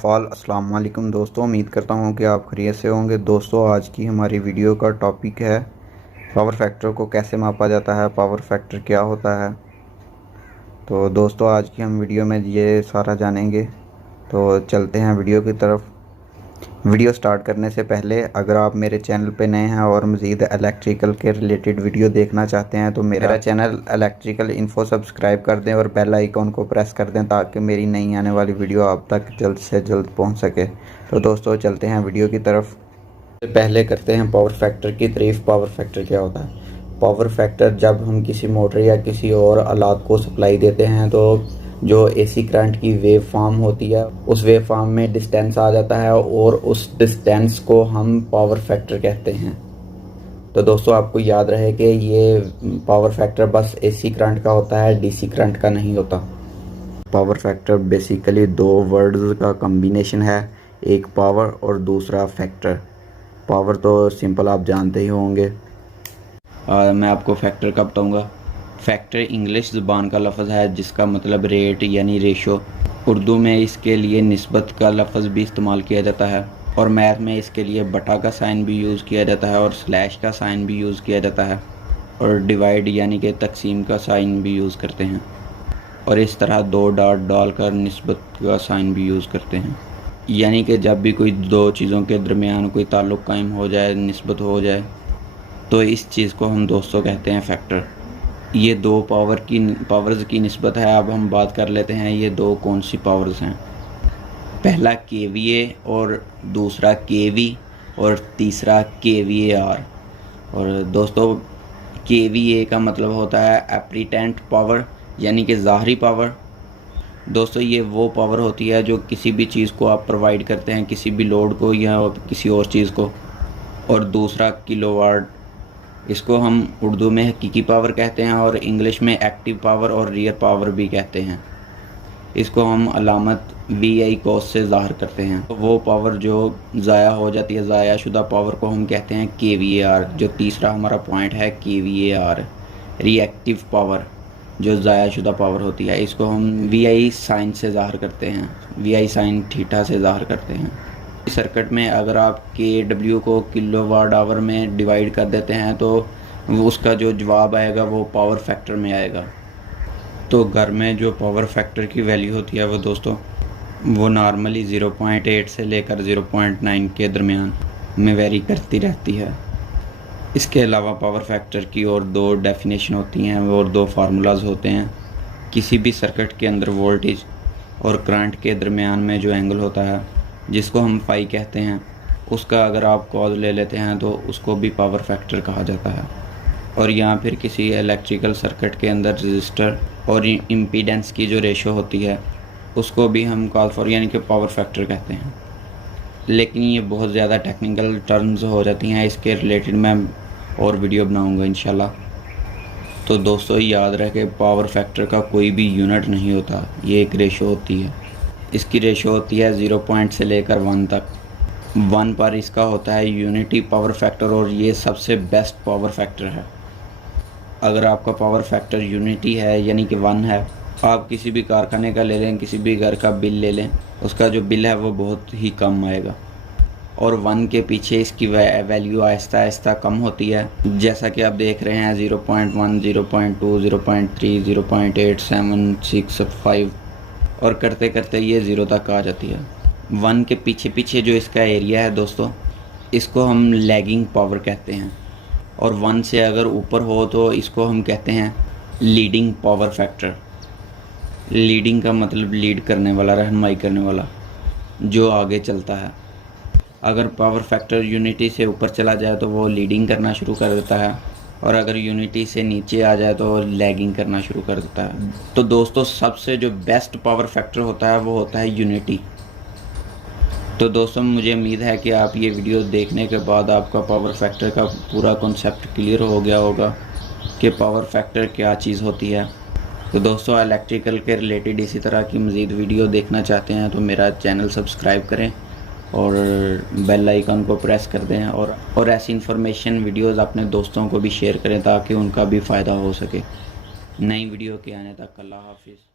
Of all अस्सलाम वालेकुम दोस्तों, उम्मीद करता हूँ कि आप खैरियत से होंगे। दोस्तों, आज की हमारी वीडियो का टॉपिक है पावर फैक्टर को कैसे मापा जाता है, पावर फैक्टर क्या होता है। तो दोस्तों, आज की हम वीडियो में ये सारा जानेंगे। तो चलते हैं वीडियो की तरफ। वीडियो स्टार्ट करने से पहले अगर आप मेरे चैनल पे नए हैं और मज़ीद इलेक्ट्रिकल के रिलेटेड वीडियो देखना चाहते हैं तो मेरा चैनल इलेक्ट्रिकल इन्फो सब्सक्राइब कर दें और बेल आइकॉन को प्रेस कर दें ताकि मेरी नई आने वाली वीडियो आप तक जल्द से जल्द पहुंच सके। तो दोस्तों, चलते हैं वीडियो की तरफ। पहले करते हैं पावर फैक्टर की तारीफ। पावर फैक्टर क्या होता है? पावर फैक्टर जब हम किसी मोटर या किसी और आलात को सप्लाई देते हैं तो जो एसी करंट की वेव फॉर्म होती है उस वेव फॉर्म में डिस्टेंस आ जाता है और उस डिस्टेंस को हम पावर फैक्टर कहते हैं। तो दोस्तों, आपको याद रहे कि ये पावर फैक्टर बस एसी करंट का होता है, डीसी करंट का नहीं होता। पावर फैक्टर बेसिकली दो वर्ड्स का कॉम्बिनेशन है, एक पावर और दूसरा फैक्टर। पावर तो सिंपल आप जानते ही होंगे। मैं आपको फैक्टर का बताऊंगा। फैक्टर इंग्लिश ज़ुबान का लफ्ज़ है जिसका मतलब रेट यानी रेशो। उर्दू में इसके लिए निस्बत का लफ्ज़ भी इस्तेमाल किया जाता है और मैथ में इसके लिए बटा का साइन भी यूज़ किया जाता है और स्लैश का साइन भी यूज़ किया जाता है और डिवाइड यानी कि तकसीम का साइन भी यूज़ करते हैं और इस तरह दो डॉट डालकर निस्बत का साइन भी यूज़ करते हैं। यानी कि जब भी कोई दो चीज़ों के दरमियान कोई ताल्लुक़ कायम हो जाए, निस्बत हो जाए, तो इस चीज़ को हम दोस्तों कहते हैं फैक्टर। ये दो पावर्स की निस्बत है। अब हम बात कर लेते हैं ये दो कौन सी पावर्स हैं। पहला KVA और दूसरा KV और तीसरा KVAR। और दोस्तों, KVA का मतलब होता है एप्रीटेंट पावर यानी कि ज़ाहरी पावर। दोस्तों, ये वो पावर होती है जो किसी भी चीज़ को आप प्रोवाइड करते हैं, किसी भी लोड को या किसी और चीज़ को। और दूसरा किलोवाट, इसको हम उर्दू में हकीकी पावर कहते हैं और इंग्लिश में एक्टिव पावर और रियल पावर भी कहते हैं। इसको हम अलामत VI कॉस से ज़ाहिर करते हैं। तो वो पावर जो ज़ाया हो जाती है, ज़ाया शुदा पावर को हम कहते हैं KVAR। जो तीसरा हमारा पॉइंट है KVAR, रिएक्टिव पावर, जो ज़ाया शुदा पावर होती है, इसको हम VI साइन से ज़ाहिर करते हैं, VI साइन थीटा से ज़ाहिर करते हैं। सर्किट में अगर आप KW को किलोवाट आवर में डिवाइड कर देते हैं तो उसका जो जवाब आएगा वो पावर फैक्टर में आएगा। तो घर में जो पावर फैक्टर की वैल्यू होती है वो दोस्तों वो नॉर्मली 0.8 से लेकर 0.9 के दरमियान में वेरी करती रहती है। इसके अलावा पावर फैक्टर की और दो डेफिनेशन होती हैं और दो फार्मूलाज होते हैं। किसी भी सर्किट के अंदर वोल्टेज और करंट के दरमियान में जो एंगल होता है जिसको हम फाई कहते हैं, उसका अगर आप कॉज ले लेते हैं तो उसको भी पावर फैक्टर कहा जाता है। और यहाँ फिर किसी इलेक्ट्रिकल सर्किट के अंदर रजिस्टर और इम्पीडेंस की जो रेशो होती है उसको भी हम कॉल फॉर यानी कि पावर फैक्टर कहते हैं। लेकिन ये बहुत ज़्यादा टेक्निकल टर्म्स हो जाती हैं, इसके रिलेटेड मैं और वीडियो बनाऊँगा इंशाल्लाह। तो दोस्तों, याद रहे पावर फैक्टर का कोई भी यूनिट नहीं होता, ये एक रेशो होती है। इसकी रेशो होती है 0 से लेकर 1 तक। 1 पर इसका होता है यूनिटी पावर फैक्टर और ये सबसे बेस्ट पावर फैक्टर है। अगर आपका पावर फैक्टर यूनिटी है यानी कि 1 है, आप किसी भी कारखाने का ले लें, किसी भी घर का बिल ले लें, उसका जो बिल है वो बहुत ही कम आएगा। और 1 के पीछे इसकी वैल्यू आहिस्ता आहिस्ता कम होती है, जैसा कि आप देख रहे हैं 0.1, 0.2, 0.3, 0.8, 7, 6, 5 और करते करते ये 0 तक आ जाती है। 1 के पीछे पीछे जो इसका एरिया है दोस्तों, इसको हम लैगिंग पावर कहते हैं। और 1 से अगर ऊपर हो तो इसको हम कहते हैं लीडिंग पावर फैक्टर। लीडिंग का मतलब लीड करने वाला, रहनुमाई करने वाला, जो आगे चलता है। अगर पावर फैक्टर यूनिटी से ऊपर चला जाए तो वो लीडिंग करना शुरू कर देता है और अगर यूनिटी से नीचे आ जाए तो लैगिंग करना शुरू कर देता है। तो दोस्तों, सबसे जो बेस्ट पावर फैक्टर होता है वो होता है यूनिटी। तो दोस्तों, मुझे उम्मीद है कि आप ये वीडियो देखने के बाद आपका पावर फैक्टर का पूरा कॉन्सेप्ट क्लियर हो गया होगा कि पावर फैक्टर क्या चीज़ होती है। तो दोस्तों, इलेक्ट्रिकल के रिलेटेड इसी तरह की मज़ीद वीडियो देखना चाहते हैं तो मेरा चैनल सब्सक्राइब करें और बेल आइकन को प्रेस कर दें और ऐसी इन्फॉर्मेशन वीडियोस अपने दोस्तों को भी शेयर करें ताकि उनका भी फ़ायदा हो सके। नई वीडियो के आने तक अल्लाह हाफिज़।